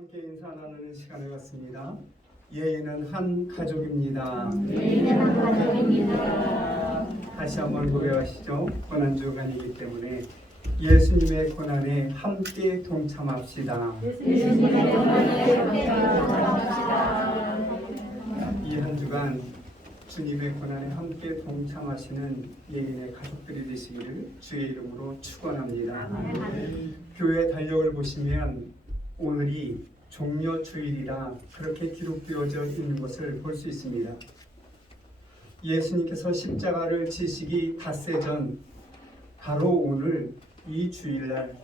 함께 인사 나누는 시간을 갖습니다. 예인은 한 가족입니다. 예인은 한 가족입니다. 다시 한번 고백하시죠. 고난주간이기 때문에 예수님의 고난에 함께 동참합시다. 예수님의 고난에 함께 동참합시다. 이 한 주간 주님의 고난에 함께 동참하시는 예인의 가족들이 되시기를 주의 이름으로 축원합니다. 교회 달력을 보시면 오늘이 종려주일이라 그렇게 기록되어져 있는 것을 볼 수 있습니다. 예수님께서 십자가를 지시기 닷새 전 바로 오늘 이 주일날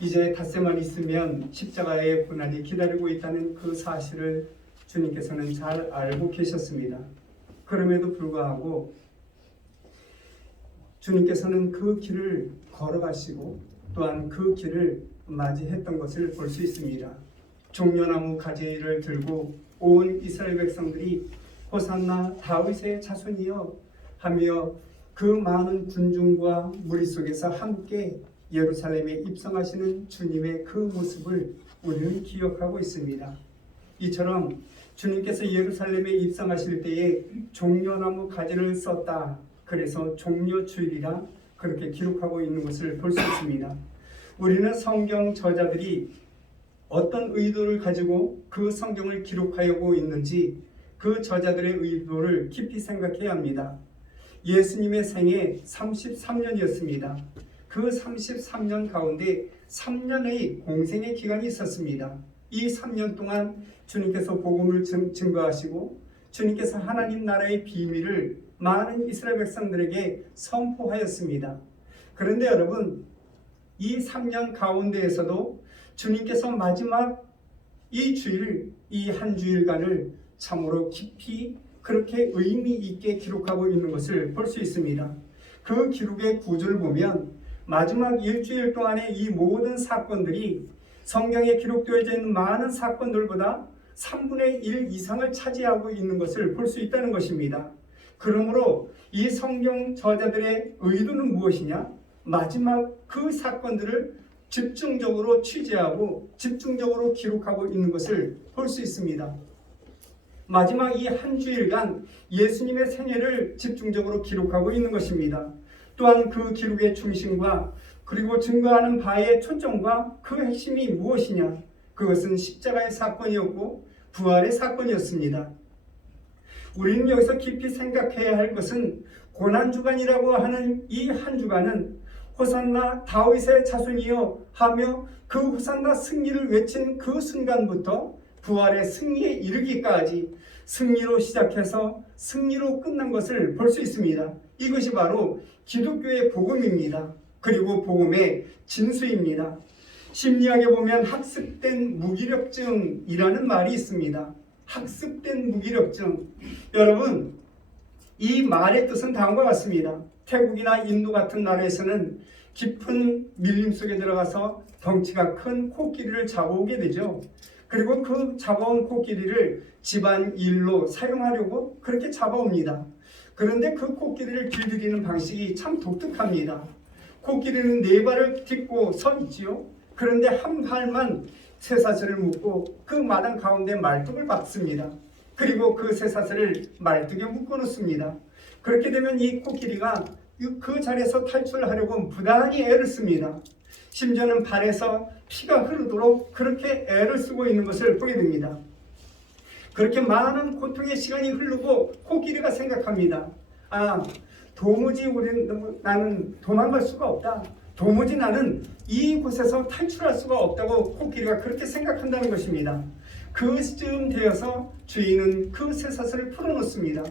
이제 닷새만 있으면 십자가의 고난이 기다리고 있다는 그 사실을 주님께서는 잘 알고 계셨습니다. 그럼에도 불구하고 주님께서는 그 길을 걸어가시고 또한 그 길을 맞이했던 것을 볼 수 있습니다. 종려나무 가지를 들고 온 이스라엘 백성들이 호산나 다윗의 자손이여 하며 그 많은 군중과 무리 속에서 함께 예루살렘에 입성하시는 주님의 그 모습을 우리는 기억하고 있습니다. 이처럼 주님께서 예루살렘에 입성하실 때에 종려나무 가지를 썼다. 그래서 종려주일이라 그렇게 기록하고 있는 것을 볼 수 있습니다. 우리는 성경 저자들이 어떤 의도를 가지고 그 성경을 기록하고 있는지 그 저자들의 의도를 깊이 생각해야 합니다. 예수님의 생애 33년이었습니다. 그 33년 가운데 3년의 공생의 기간이 있었습니다. 이 3년 동안 주님께서 복음을 증거하시고 주님께서 하나님 나라의 비밀을 많은 이스라엘 백성들에게 선포하였습니다. 그런데 여러분, 이 3년 가운데에서도 주님께서 마지막 이 주일, 이 한 주일간을 참으로 깊이 그렇게 의미 있게 기록하고 있는 것을 볼 수 있습니다. 그 기록의 구조를 보면 마지막 일주일 동안의 이 모든 사건들이 성경에 기록되어져 있는 많은 사건들보다 3분의 1 이상을 차지하고 있는 것을 볼 수 있다는 것입니다. 그러므로 이 성경 저자들의 의도는 무엇이냐? 마지막 그 사건들을 집중적으로 취재하고 집중적으로 기록하고 있는 것을 볼 수 있습니다. 마지막 이 한 주일간 예수님의 생애를 집중적으로 기록하고 있는 것입니다. 또한 그 기록의 중심과 그리고 증거하는 바의 초점과 그 핵심이 무엇이냐? 그것은 십자가의 사건이었고 부활의 사건이었습니다. 우리는 여기서 깊이 생각해야 할 것은 고난주간이라고 하는 이 한 주간은 호산나 다윗의 자손이여 하며 그 호산나 승리를 외친 그 순간부터 부활의 승리에 이르기까지 승리로 시작해서 승리로 끝난 것을 볼 수 있습니다. 이것이 바로 기독교의 복음입니다. 그리고 복음의 진수입니다. 심리학에 보면 학습된 무기력증이라는 말이 있습니다. 학습된 무기력증. 여러분, 이 말의 뜻은 다음과 같습니다. 태국이나 인도 같은 나라에서는 깊은 밀림 속에 들어가서 덩치가 큰 코끼리를 잡아오게 되죠. 그리고 그 잡아온 코끼리를 집안 일로 사용하려고 그렇게 잡아옵니다. 그런데 그 코끼리를 길들이는 방식이 참 독특합니다. 코끼리는 네 발을 딛고 서 있지요. 그런데 한 발만 쇠사슬을 묶고 그 마당 가운데 말뚝을 박습니다. 그리고 그 쇠사슬을 말뚝에 묶어 놓습니다. 그렇게 되면 이 코끼리가 그 자리에서 탈출하려고 부단히 애를 씁니다. 심지어는 발에서 피가 흐르도록 그렇게 애를 쓰고 있는 것을 보게 됩니다. 그렇게 많은 고통의 시간이 흐르고 코끼리가 생각합니다. 도무지 나는 도망갈 수가 없다. 도무지 나는 이곳에서 탈출할 수가 없다고 코끼리가 그렇게 생각한다는 것입니다. 그쯤 되어서 주인은 그 쇠사슬을 풀어놓습니다.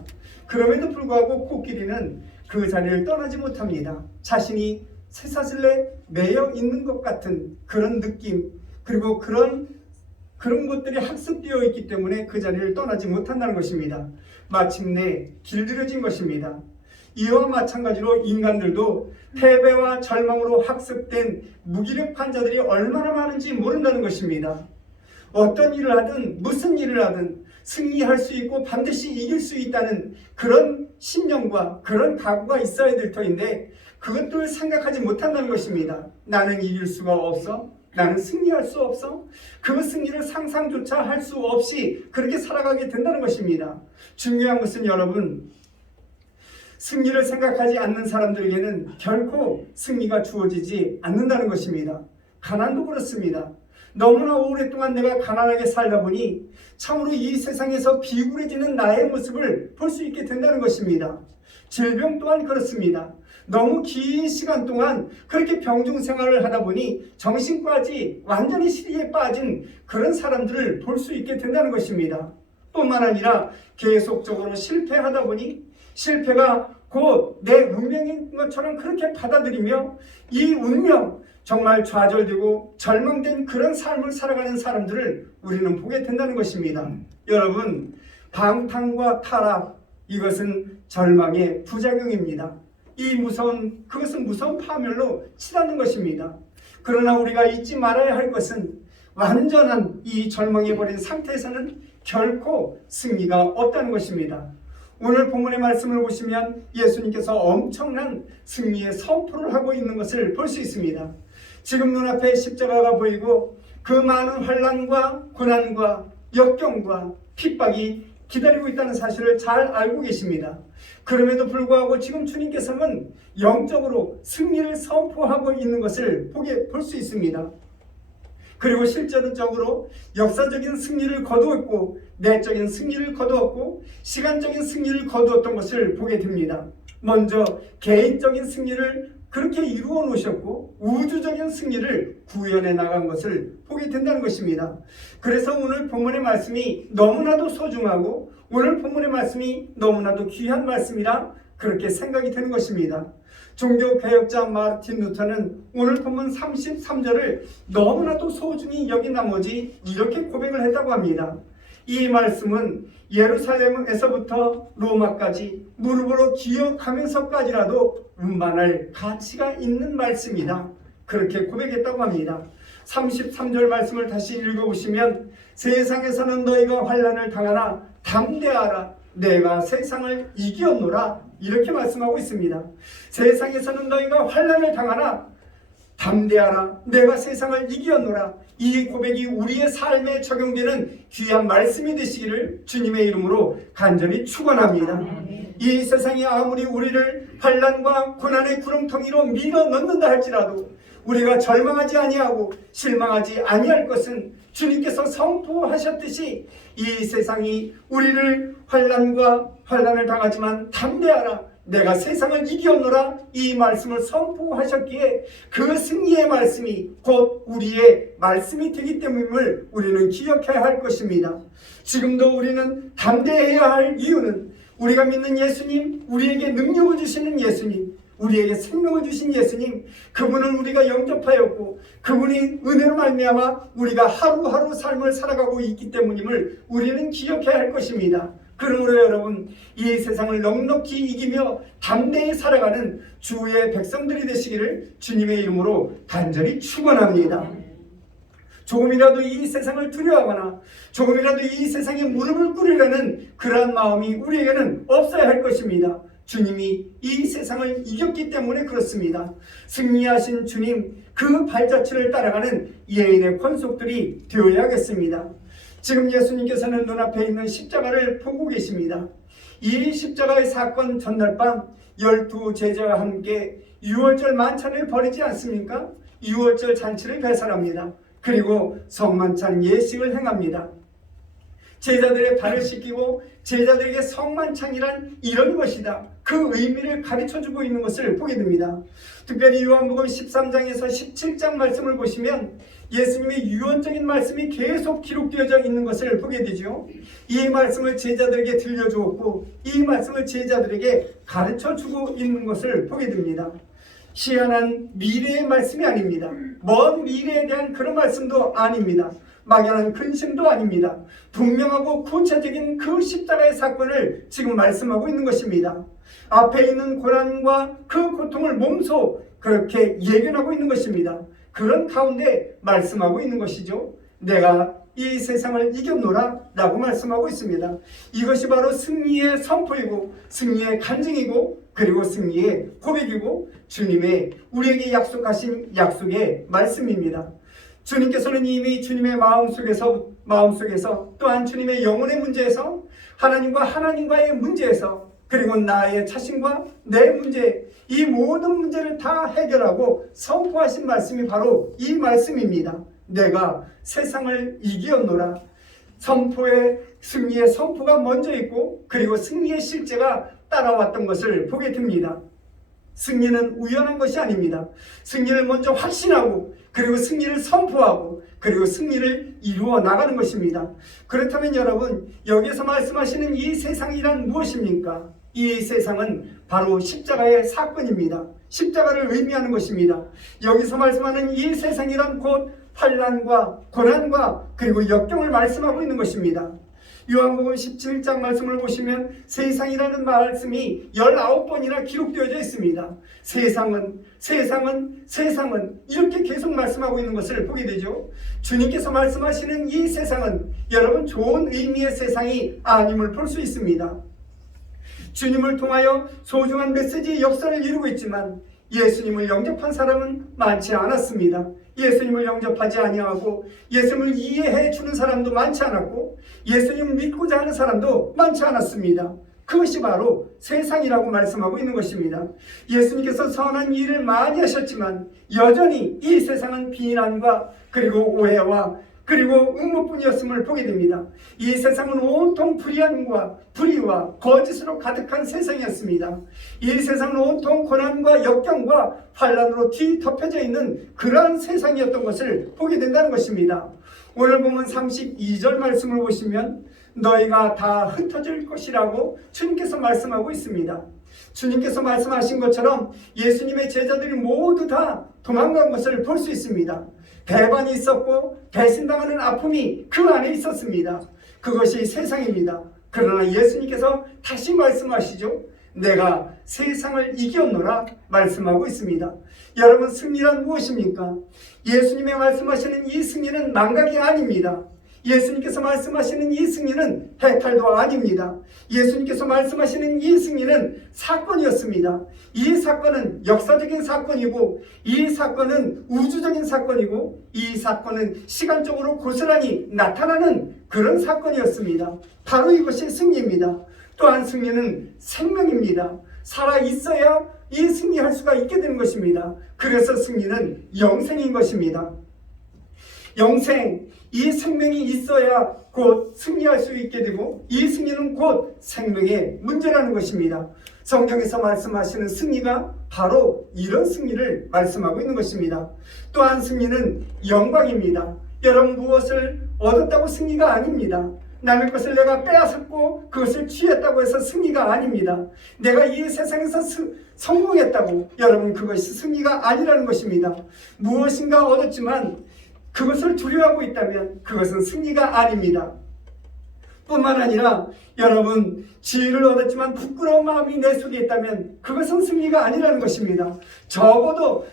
그럼에도 불구하고 코끼리는 그 자리를 떠나지 못합니다. 자신이 쇠사슬에 매여 있는 것 같은 그런 느낌, 그리고 그런 것들이 학습되어 있기 때문에 그 자리를 떠나지 못한다는 것입니다. 마침내 길들여진 것입니다. 이와 마찬가지로 인간들도 패배와 절망으로 학습된 무기력한 자들이 얼마나 많은지 모른다는 것입니다. 어떤 일을 하든 무슨 일을 하든 승리할 수 있고 반드시 이길 수 있다는 그런 신념과 그런 각오가 있어야 될 터인데 그것들을 생각하지 못한다는 것입니다. 나는 이길 수가 없어. 나는 승리할 수 없어? 그 승리를 상상조차 할 수 없이 그렇게 살아가게 된다는 것입니다. 중요한 것은 여러분, 승리를 생각하지 않는 사람들에게는 결코 승리가 주어지지 않는다는 것입니다. 가난도 그렇습니다. 너무나 오랫동안 내가 가난하게 살다 보니 참으로 이 세상에서 비굴해지는 나의 모습을 볼 수 있게 된다는 것입니다. 질병 또한 그렇습니다. 너무 긴 시간 동안 그렇게 병중 생활을 하다 보니 정신까지 완전히 시리에 빠진 그런 사람들을 볼 수 있게 된다는 것입니다. 뿐만 아니라 계속적으로 실패하다 보니 실패가 곧 내 운명인 것처럼 그렇게 받아들이며 이 운명, 정말 좌절되고 절망된 그런 삶을 살아가는 사람들을 우리는 보게 된다는 것입니다. 여러분, 방탕과 타락, 이것은 절망의 부작용입니다. 그것은 무서운 파멸로 치닫는 것입니다. 그러나 우리가 잊지 말아야 할 것은 완전한 이 절망해버린 상태에서는 결코 승리가 없다는 것입니다. 오늘 본문의 말씀을 보시면 예수님께서 엄청난 승리의 선포를 하고 있는 것을 볼 수 있습니다. 지금 눈앞에 십자가가 보이고 그 많은 환난과 고난과 역경과 핍박이 기다리고 있다는 사실을 잘 알고 계십니다. 그럼에도 불구하고 지금 주님께서는 영적으로 승리를 선포하고 있는 것을 볼 수 있습니다. 그리고 실제적으로 역사적인 승리를 거두었고 내적인 승리를 거두었고 시간적인 승리를 거두었던 것을 보게 됩니다. 먼저 개인적인 승리를 그렇게 이루어 놓으셨고 우주적인 승리를 구현해 나간 것을 보게 된다는 것입니다. 그래서 오늘 본문의 말씀이 너무나도 소중하고 오늘 본문의 말씀이 너무나도 귀한 말씀이라 그렇게 생각이 되는 것입니다. 종교개혁자 마르틴 루터는 오늘 본문 33절을 너무나도 소중히 여긴 나머지 이렇게 고백을 했다고 합니다. 이 말씀은 예루살렘에서부터 로마까지 무릎으로 기억하면서까지라도 운반할 가치가 있는 말씀이다. 그렇게 고백했다고 합니다. 33절 말씀을 다시 읽어보시면 세상에서는 너희가 환난을 당하나 담대하라 내가 세상을 이겼노라 이렇게 말씀하고 있습니다. 세상에서는 너희가 환난을 당하나 담대하라 내가 세상을 이겼노라. 이 고백이 우리의 삶에 적용되는 귀한 말씀이 되시기를 주님의 이름으로 간절히 축원합니다. 이 세상이 아무리 우리를 환난과 고난의 구렁텅이로 밀어 넣는다 할지라도 우리가 절망하지 아니하고 실망하지 아니할 것은 주님께서 선포하셨듯이 이 세상이 우리를 환난을 당하지만 담대하라 내가 세상을 이겼노라 이 말씀을 선포하셨기에 그 승리의 말씀이 곧 우리의 말씀이 되기 때문임을 우리는 기억해야 할 것입니다. 지금도 우리는 담대해야 할 이유는 우리가 믿는 예수님, 우리에게 능력을 주시는 예수님, 우리에게 생명을 주신 예수님, 그분을 우리가 영접하였고 그분이 은혜로 말미암아 우리가 하루하루 삶을 살아가고 있기 때문임을 우리는 기억해야 할 것입니다. 그러므로 여러분, 이 세상을 넉넉히 이기며 담대히 살아가는 주의 백성들이 되시기를 주님의 이름으로 간절히 축원합니다. 조금이라도 이 세상을 두려워하거나 조금이라도 이 세상에 무릎을 꿇으려는 그러한 마음이 우리에게는 없어야 할 것입니다. 주님이 이 세상을 이겼기 때문에 그렇습니다. 승리하신 주님 그 발자취를 따라가는 예인의 권속들이 되어야겠습니다. 지금 예수님께서는 눈앞에 있는 십자가를 보고 계십니다. 이 십자가의 사건 전날 밤 12 제자와 함께 유월절 만찬을 벌이지 않습니까? 유월절 잔치를 배설합니다. 그리고 성만찬 예식을 행합니다. 제자들의 발을 씻기고 제자들에게 성만찬이란 이런 것이다. 그 의미를 가르쳐주고 있는 것을 보게 됩니다. 특별히 요한복음 13장에서 17장 말씀을 보시면 예수님의 유언적인 말씀이 계속 기록되어져 있는 것을 보게 되죠. 이 말씀을 제자들에게 들려주었고 이 말씀을 제자들에게 가르쳐주고 있는 것을 보게 됩니다. 희한한 미래의 말씀이 아닙니다. 먼 미래에 대한 그런 말씀도 아닙니다. 막연한 근심도 아닙니다. 분명하고 구체적인 그 십자가의 사건을 지금 말씀하고 있는 것입니다. 앞에 있는 고난과 그 고통을 몸소 그렇게 예견하고 있는 것입니다. 그런 가운데 말씀하고 있는 것이죠. 내가 이 세상을 이겼노라 라고 말씀하고 있습니다. 이것이 바로 승리의 선포이고 승리의 간증이고 그리고 승리의 고백이고 주님의 우리에게 약속하신 약속의 말씀입니다. 주님께서는 이미 주님의 마음속에서 또한 주님의 영혼의 문제에서 하나님과의 문제에서 그리고 나의 자신과 내 문제, 이 모든 문제를 다 해결하고 선포하신 말씀이 바로 이 말씀입니다. 내가 세상을 이기었노라. 승리의 선포가 먼저 있고 그리고 승리의 실제가 따라왔던 것을 보게 됩니다. 승리는 우연한 것이 아닙니다. 승리를 먼저 확신하고 그리고 승리를 선포하고 그리고 승리를 이루어 나가는 것입니다. 그렇다면 여러분, 여기서 말씀하시는 이 세상이란 무엇입니까? 이 세상은 바로 십자가의 사건입니다. 십자가를 의미하는 것입니다. 여기서 말씀하는 이 세상이란 곧 환난과 고난과 그리고 역경을 말씀하고 있는 것입니다. 요한복음 17장 말씀을 보시면 세상이라는 말씀이 19번이나 기록되어져 있습니다. 세상은 이렇게 계속 말씀하고 있는 것을 보게 되죠. 주님께서 말씀하시는 이 세상은 여러분 좋은 의미의 세상이 아님을 볼 수 있습니다. 주님을 통하여 소중한 메시지의 역사를 이루고 있지만 예수님을 영접한 사람은 많지 않았습니다. 예수님을 영접하지 아니하고 예수님을 이해해 주는 사람도 많지 않았고 예수님을 믿고자 하는 사람도 많지 않았습니다. 그것이 바로 세상이라고 말씀하고 있는 것입니다. 예수님께서 선한 일을 많이 하셨지만 여전히 이 세상은 비난과 그리고 오해와 그리고 음모뿐이었음을 보게 됩니다. 이 세상은 온통 불의와 거짓으로 가득한 세상이었습니다. 이 세상은 온통 고난과 역경과 환난으로 뒤덮여져 있는 그러한 세상이었던 것을 보게 된다는 것입니다. 오늘 보면 32절 말씀을 보시면 너희가 다 흩어질 것이라고 주님께서 말씀하고 있습니다. 주님께서 말씀하신 것처럼 예수님의 제자들이 모두 다 도망간 것을 볼 수 있습니다. 배반이 있었고 배신당하는 아픔이 그 안에 있었습니다. 그것이 세상입니다. 그러나 예수님께서 다시 말씀하시죠. 내가 세상을 이겼노라 말씀하고 있습니다. 여러분, 승리란 무엇입니까? 예수님의 말씀하시는 이 승리는 망각이 아닙니다. 예수님께서 말씀하시는 이 승리는 해탈도 아닙니다. 예수님께서 말씀하시는 이 승리는 사건이었습니다. 이 사건은 역사적인 사건이고 이 사건은 우주적인 사건이고 이 사건은 시간적으로 고스란히 나타나는 그런 사건이었습니다. 바로 이것이 승리입니다. 또한 승리는 생명입니다. 살아있어야 이 승리할 수가 있게 되는 것입니다. 그래서 승리는 영생인 것입니다. 영생, 이 생명이 있어야 곧 승리할 수 있게 되고 이 승리는 곧 생명의 문제라는 것입니다. 성경에서 말씀하시는 승리가 바로 이런 승리를 말씀하고 있는 것입니다. 또한 승리는 영광입니다. 여러분, 무엇을 얻었다고 승리가 아닙니다. 남의 것을 내가 빼앗았고 그것을 취했다고 해서 승리가 아닙니다. 내가 이 세상에서 성공했다고 여러분, 그것이 승리가 아니라는 것입니다. 무엇인가 얻었지만 그것을 두려워하고 있다면 그것은 승리가 아닙니다. 뿐만 아니라 여러분, 지위를 얻었지만 부끄러운 마음이 내 속에 있다면 그것은 승리가 아니라는 것입니다. 적어도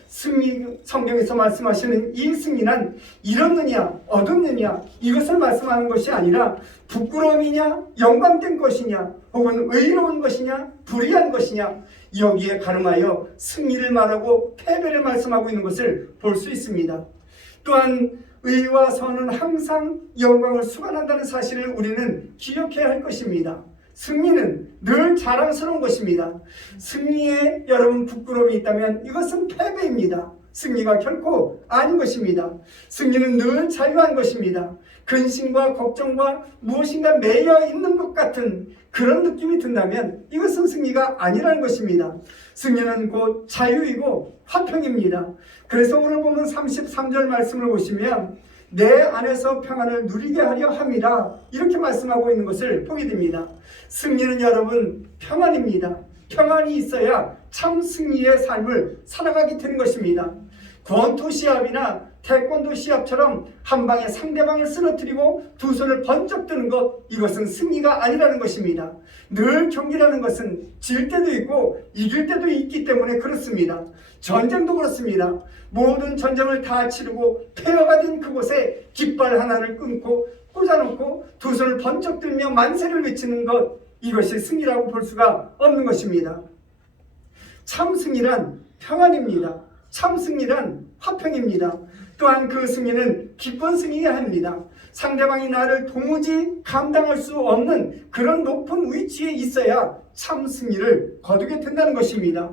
성경에서 말씀하시는 이 승리는 잃었느냐 얻었느냐 이것을 말씀하는 것이 아니라 부끄러움이냐 영광된 것이냐 혹은 의로운 것이냐 불의한 것이냐 여기에 가름하여 승리를 말하고 패배를 말씀하고 있는 것을 볼 수 있습니다. 또한 의와 선은 항상 영광을 수반한다는 사실을 우리는 기억해야 할 것입니다. 승리는 늘 자랑스러운 것입니다. 승리에 여러분 부끄러움이 있다면 이것은 패배입니다. 승리가 결코 아닌 것입니다. 승리는 늘 자유한 것입니다. 근심과 걱정과 무엇인가 매여 있는 것 같은 그런 느낌이 든다면 이것은 승리가 아니라는 것입니다. 승리는 곧 자유이고 화평입니다. 그래서 오늘 보면 33절 말씀을 보시면 내 안에서 평안을 누리게 하려 함이라 이렇게 말씀하고 있는 것을 보게 됩니다. 승리는 여러분 평안입니다. 평안이 있어야 참 승리의 삶을 살아가게 되는 것입니다. 권투 시합이나 태권도 시합처럼 한 방에 상대방을 쓰러뜨리고 두 손을 번쩍 드는 것, 이것은 승리가 아니라는 것입니다. 늘 경기라는 것은 질 때도 있고 이길 때도 있기 때문에 그렇습니다. 전쟁도 그렇습니다. 모든 전쟁을 다 치르고 폐허가 된 그곳에 깃발 하나를 끊고 꽂아놓고 두 손을 번쩍 들며 만세를 외치는 것, 이것이 승리라고 볼 수가 없는 것입니다. 참 승리란 평안입니다. 참 승리란 화평입니다. 또한 그 승리는 기쁜 승리여야 합니다. 상대방이 나를 도무지 감당할 수 없는 그런 높은 위치에 있어야 참 승리를 거두게 된다는 것입니다.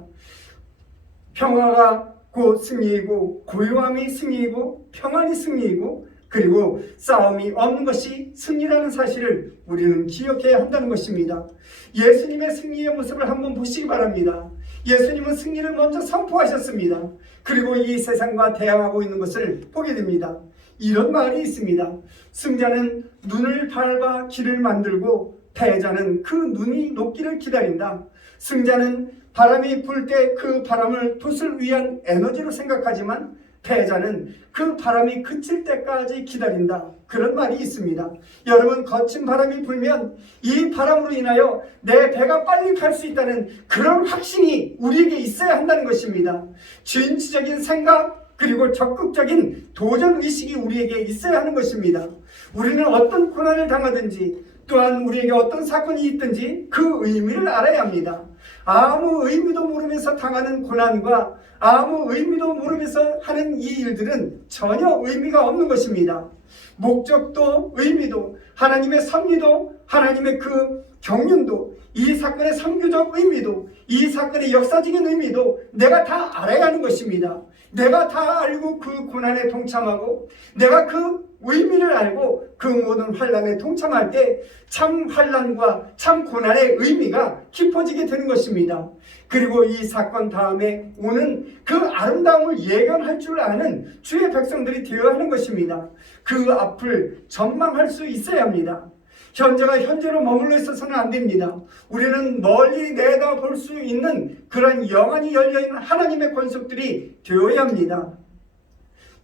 평화가 곧 승리이고, 고요함이 승리이고, 평안이 승리이고, 그리고 싸움이 없는 것이 승리라는 사실을 우리는 기억해야 한다는 것입니다. 예수님의 승리의 모습을 한번 보시기 바랍니다. 예수님은 승리를 먼저 선포하셨습니다. 그리고 이 세상과 대항하고 있는 것을 보게 됩니다. 이런 말이 있습니다. 승자는 눈을 밟아 길을 만들고 패자는 그 눈이 녹기를 기다린다. 승자는 바람이 불 때 그 바람을 돛을 위한 에너지로 생각하지만 패자는 그 바람이 그칠 때까지 기다린다. 그런 말이 있습니다. 여러분, 거친 바람이 불면 이 바람으로 인하여 내 배가 빨리 갈 수 있다는 그런 확신이 우리에게 있어야 한다는 것입니다. 진취적인 생각 그리고 적극적인 도전의식이 우리에게 있어야 하는 것입니다. 우리는 어떤 고난을 당하든지 또한 우리에게 어떤 사건이 있든지 그 의미를 알아야 합니다. 아무 의미도 모르면서 당하는 고난과 아무 의미도 모르면서 하는 이 일들은 전혀 의미가 없는 것입니다. 목적도 의미도 하나님의 섭리도 하나님의 그 경륜도 이 사건의 선교적 의미도 이 사건의 역사적인 의미도 내가 다 알아야 하는 것입니다. 내가 다 알고 그 고난에 동참하고 내가 그 의미를 알고 그 모든 환난에 동참할 때 참 환난과 참 고난의 의미가 깊어지게 되는 것입니다. 그리고 이 사건 다음에 오는 그 아름다움을 예견할 줄 아는 주의 백성들이 되어야 하는 것입니다. 그 앞을 전망할 수 있어야 합니다. 현재가 현재로 머물러 있어서는 안 됩니다. 우리는 멀리 내다볼 수 있는 그런 영안이 열려있는 하나님의 권속들이 되어야 합니다.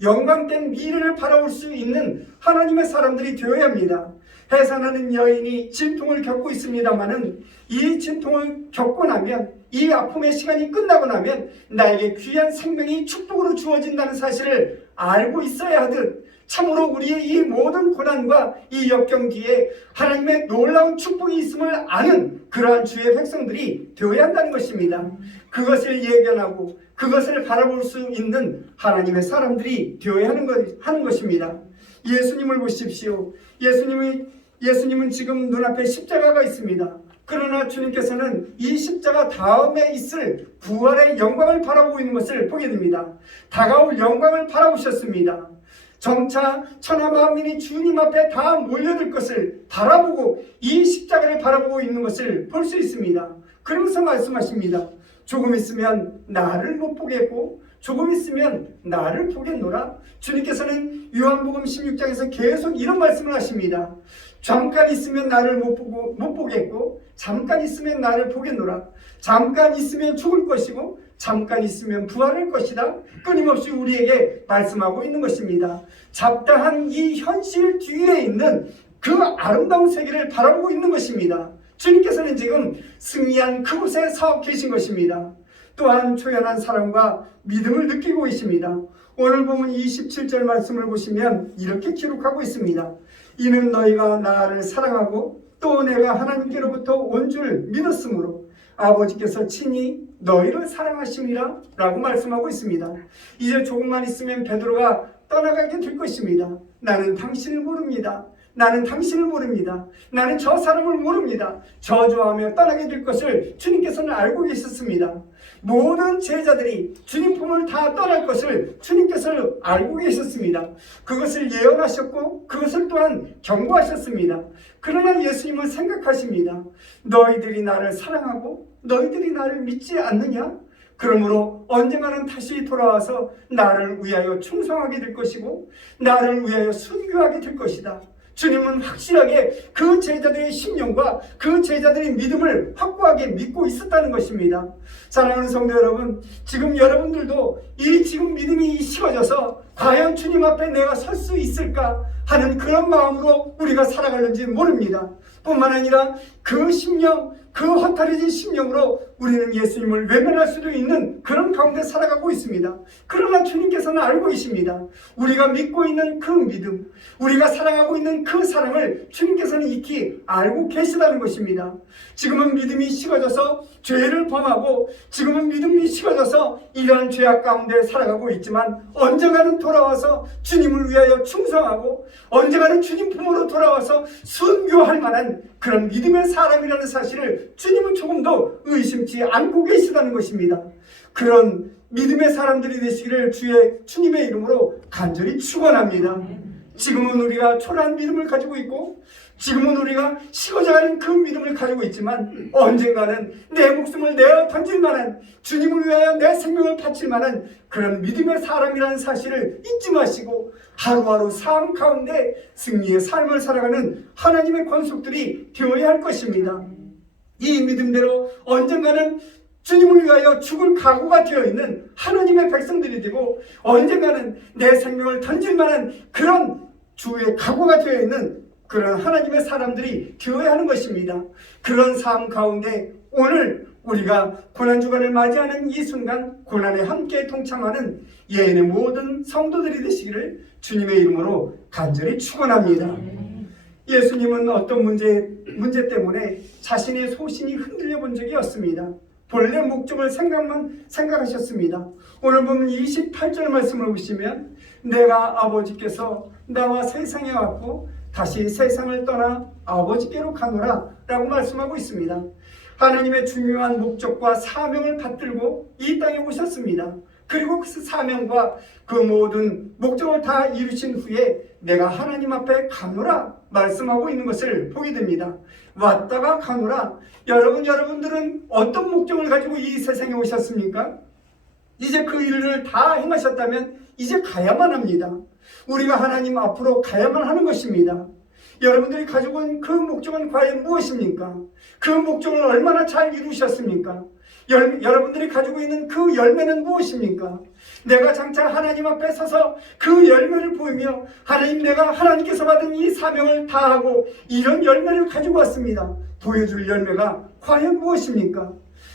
영광된 미래를 바라볼 수 있는 하나님의 사람들이 되어야 합니다. 해산하는 여인이 진통을 겪고 있습니다마는 이 진통을 겪고 나면 이 아픔의 시간이 끝나고 나면 나에게 귀한 생명이 축복으로 주어진다는 사실을 알고 있어야 하듯 참으로 우리의 이 모든 고난과 이 역경 뒤에 하나님의 놀라운 축복이 있음을 아는 그러한 주의 백성들이 되어야 한다는 것입니다. 그것을 예견하고 그것을 바라볼 수 있는 하나님의 사람들이 되어야 하는 것입니다. 예수님을 보십시오. 예수님은 지금 눈앞에 십자가가 있습니다. 그러나 주님께서는 이 십자가 다음에 있을 부활의 영광을 바라보고 있는 것을 보게 됩니다. 다가올 영광을 바라보셨습니다. 점차 천하 만민이 주님 앞에 다 몰려들 것을 바라보고 이 십자가를 바라보고 있는 것을 볼 수 있습니다. 그러면서 말씀하십니다. 조금 있으면 나를 못 보겠고 조금 있으면 나를 보겠노라. 주님께서는 요한복음 16장에서 계속 이런 말씀을 하십니다. 잠깐 있으면 나를 못 보겠고 잠깐 있으면 나를 보겠노라. 잠깐 있으면 죽을 것이고 잠깐 있으면 부활할 것이다. 끊임없이 우리에게 말씀하고 있는 것입니다. 잡다한 이 현실 뒤에 있는 그 아름다운 세계를 바라보고 있는 것입니다. 주님께서는 지금 승리한 그곳에 서 계신 것입니다. 또한 초연한 사랑과 믿음을 느끼고 있습니다. 오늘 보면 27절 말씀을 보시면 이렇게 기록하고 있습니다. 이는 너희가 나를 사랑하고 또 내가 하나님께로부터 온 줄 믿었으므로 아버지께서 친히 너희를 사랑하심이라 라고 말씀하고 있습니다. 이제 조금만 있으면 베드로가 떠나가게 될 것입니다. 나는 당신을 모릅니다. 나는 당신을 모릅니다. 나는 저 사람을 모릅니다. 저주하며 떠나게 될 것을 주님께서는 알고 계셨습니다. 모든 제자들이 주님 품을 다 떠날 것을 주님께서는 알고 계셨습니다. 그것을 예언하셨고 그것을 또한 경고하셨습니다. 그러나 예수님은 생각하십니다. 너희들이 나를 사랑하고 너희들이 나를 믿지 않느냐? 그러므로 언젠가는 다시 돌아와서 나를 위하여 충성하게 될 것이고 나를 위하여 순교하게 될 것이다. 주님은 확실하게 그 제자들의 심령과 그 제자들의 믿음을 확고하게 믿고 있었다는 것입니다. 사랑하는 성도 여러분, 지금 여러분들도 지금 믿음이 식어져서 과연 주님 앞에 내가 설 수 있을까? 하는 그런 마음으로 우리가 살아가는지 모릅니다. 뿐만 아니라 그 심령, 그 허탈해진 심령으로 우리는 예수님을 외면할 수도 있는 그런 가운데 살아가고 있습니다. 그러나 주님께서는 알고 계십니다. 우리가 믿고 있는 그 믿음, 우리가 사랑하고 있는 그 사랑을 주님께서는 익히 알고 계시다는 것입니다. 지금은 믿음이 식어져서 죄를 범하고, 지금은 믿음이 식어져서 이러한 죄악 가운데 살아가고 있지만, 언젠가는 돌아와서 주님을 위하여 충성하고, 언젠가는 주님 품으로 돌아와서 순교할 만한 그런 믿음의 사람이라는 사실을 주님은 조금도 의심치 않고 계시다는 것입니다. 그런 믿음의 사람들이 되시기를 주님의 이름으로 간절히 축원합니다. 지금은 우리가 초라한 믿음을 가지고 있고, 지금은 우리가 식어져가는 그 믿음을 가지고 있지만, 언젠가는 내 목숨을 내어 던질 만한, 주님을 위하여 내 생명을 바칠 만한 그런 믿음의 사람이라는 사실을 잊지 마시고, 하루하루 삶 가운데 승리의 삶을 살아가는 하나님의 권속들이 되어야 할 것입니다. 이 믿음대로 언젠가는 주님을 위하여 죽을 각오가 되어 있는 하나님의 백성들이 되고, 언젠가는 내 생명을 던질 만한 그런 주의 각오가 되어 있는 그런 하나님의 사람들이 되어야 하는 것입니다. 그런 삶 가운데 오늘 우리가 고난주간을 맞이하는 이 순간, 고난에 함께 동참하는 예인의 모든 성도들이 되시기를 주님의 이름으로 간절히 축원합니다. 예수님은 어떤 문제 때문에 자신의 소신이 흔들려 본 적이 없습니다. 본래 목적을 생각하셨습니다. 오늘 보면 28절 말씀을 보시면, 내가 아버지께서 나와 세상에 왔고 다시 세상을 떠나 아버지께로 가노라 라고 말씀하고 있습니다. 하나님의 중요한 목적과 사명을 받들고 이 땅에 오셨습니다. 그리고 그 사명과 그 모든 목적을 다 이루신 후에 내가 하나님 앞에 가노라 말씀하고 있는 것을 보게 됩니다. 왔다가 가노라. 여러분들은 어떤 목적을 가지고 이 세상에 오셨습니까? 이제 그 일을 다 행하셨다면 이제 가야만 합니다. 우리가 하나님 앞으로 가야만 하는 것입니다. 여러분들이 가지고 온 그 목적은 과연 무엇입니까? 그 목적을 얼마나 잘 이루셨습니까? 여러분들이 가지고 있는 그 열매는 무엇입니까? 내가 장차 하나님 앞에 서서 그 열매를 보이며, 하나님, 내가 하나님께서 받은 이 사명을 다하고 이런 열매를 가지고 왔습니다. 보여줄 열매가 과연 무엇입니까?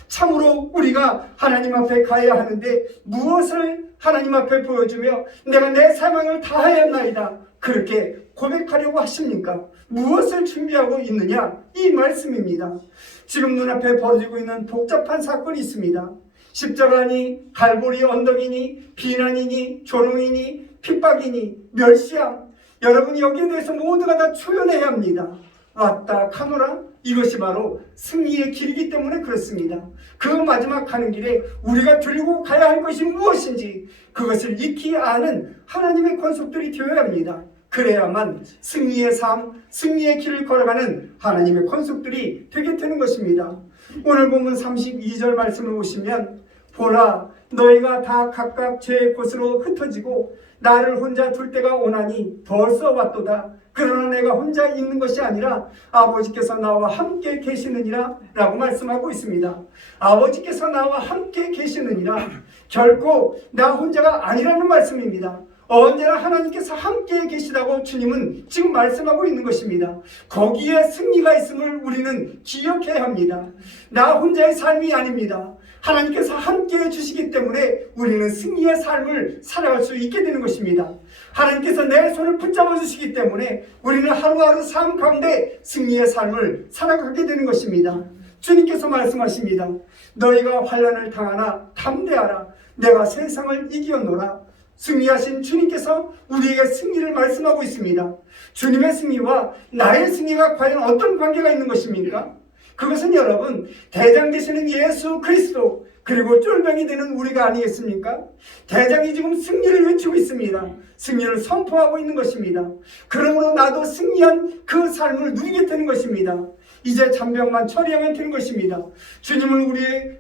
참으로 우리가 하나님 앞에 가야 하는데 무엇을 하나님 앞에 보여주며 내가 내 사명을 다하였나이다 그렇게 고백하려고 하십니까? 무엇을 준비하고 있느냐? 이 말씀입니다. 지금 눈앞에 벌어지고 있는 복잡한 사건이 있습니다. 십자가니, 갈보리 언덕이니, 비난이니, 조롱이니, 핍박이니, 멸시함, 여러분이 여기에 대해서 모두가 다 초연해야 합니다. 왔다 가노라. 이것이 바로 승리의 길이기 때문에 그렇습니다. 그 마지막 가는 길에 우리가 들고 가야 할 것이 무엇인지 그것을 익히 아는 하나님의 권속들이 되어야 합니다. 그래야만 승리의 삶, 승리의 길을 걸어가는 하나님의 권속들이 되게 되는 것입니다. 오늘 본문 32절 말씀을 보시면, 보라, 너희가 다 각각 제 곳으로 흩어지고 나를 혼자 둘 때가 오나니 벌써 왔도다. 그러나 내가 혼자 있는 것이 아니라 아버지께서 나와 함께 계시느니라 라고 말씀하고 있습니다. 아버지께서 나와 함께 계시느니라, 결코 나 혼자가 아니라는 말씀입니다. 언제나 하나님께서 함께 계시다고 주님은 지금 말씀하고 있는 것입니다. 거기에 승리가 있음을 우리는 기억해야 합니다. 나 혼자의 삶이 아닙니다. 하나님께서 함께 해주시기 때문에 우리는 승리의 삶을 살아갈 수 있게 되는 것입니다. 하나님께서 내 손을 붙잡아 주시기 때문에 우리는 하루하루 삶 가운데 승리의 삶을 살아가게 되는 것입니다. 주님께서 말씀하십니다. 너희가 환난을 당하나 담대하라. 내가 세상을 이기었노라. 승리하신 주님께서 우리에게 승리를 말씀하고 있습니다. 주님의 승리와 나의 승리가 과연 어떤 관계가 있는 것입니까? 그것은 여러분, 대장 되시는 예수 그리스도, 그리고 쫄병이 되는 우리가 아니겠습니까? 대장이 지금 승리를 외치고 있습니다. 승리를 선포하고 있는 것입니다. 그러므로 나도 승리한 그 삶을 누리게 되는 것입니다. 이제 잔병만 처리하면 되는 것입니다.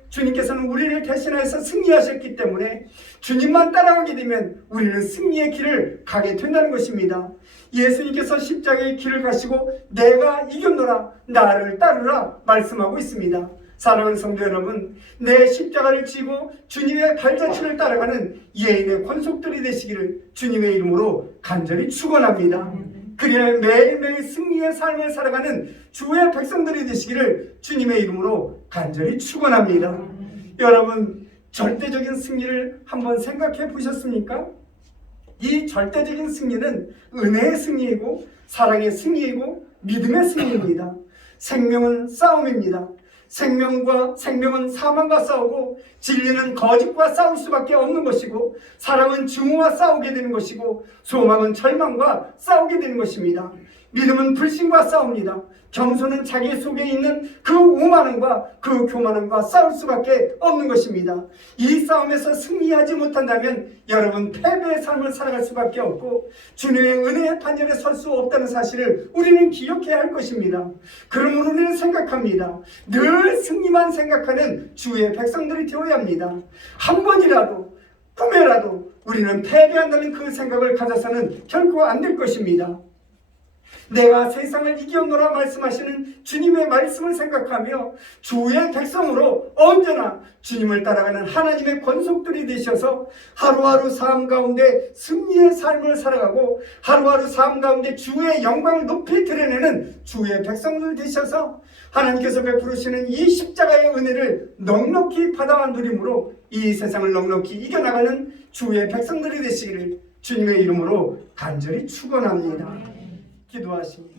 주님께서는 우리를 대신해서 승리하셨기 때문에 주님만 따라가게 되면 우리는 승리의 길을 가게 된다는 것입니다. 예수님께서 십자가의 길을 가시고 내가 이겼노라, 나를 따르라 말씀하고 있습니다. 사랑하는 성도 여러분, 내 십자가를 지고 주님의 발자취를 따라가는 예인의 권속들이 되시기를 주님의 이름으로 간절히 축원합니다. 그리하여 매일매일 승리의 삶을 살아가는 주의 백성들이 되시기를 주님의 이름으로 간절히 축원합니다. 여러분, 절대적인 승리를 한번 생각해 보셨습니까? 이 절대적인 승리는 은혜의 승리이고 사랑의 승리이고 믿음의 승리입니다. 생명은 싸움입니다. 생명은 사망과 싸우고, 진리는 거짓과 싸울 수밖에 없는 것이고, 사랑은 증오와 싸우게 되는 것이고, 소망은 절망과 싸우게 되는 것입니다. 믿음은 불신과 싸웁니다. 겸손은 자기 속에 있는 그 오만함과 그 교만함과 싸울 수밖에 없는 것입니다. 이 싸움에서 승리하지 못한다면 여러분 패배의 삶을 살아갈 수밖에 없고, 주님의 은혜의 판결에 설 수 없다는 사실을 우리는 기억해야 할 것입니다. 그러므로 우리는 생각합니다. 늘 승리만 생각하는 주의 백성들이 되어야 합니다. 한 번이라도 꿈에라도 우리는 패배한다는 그 생각을 가져서는 결코 안 될 것입니다. 내가 세상을 이겼노라 말씀하시는 주님의 말씀을 생각하며 주의 백성으로 언제나 주님을 따라가는 하나님의 권속들이 되셔서 하루하루 삶 가운데 승리의 삶을 살아가고, 하루하루 삶 가운데 주의 영광을 높이 드러내는 주의 백성들 되셔서 하나님께서 베푸시는 이 십자가의 은혜를 넉넉히 받아 누림으로 이 세상을 넉넉히 이겨나가는 주의 백성들이 되시기를 주님의 이름으로 간절히 축원합니다. 기도하십니다.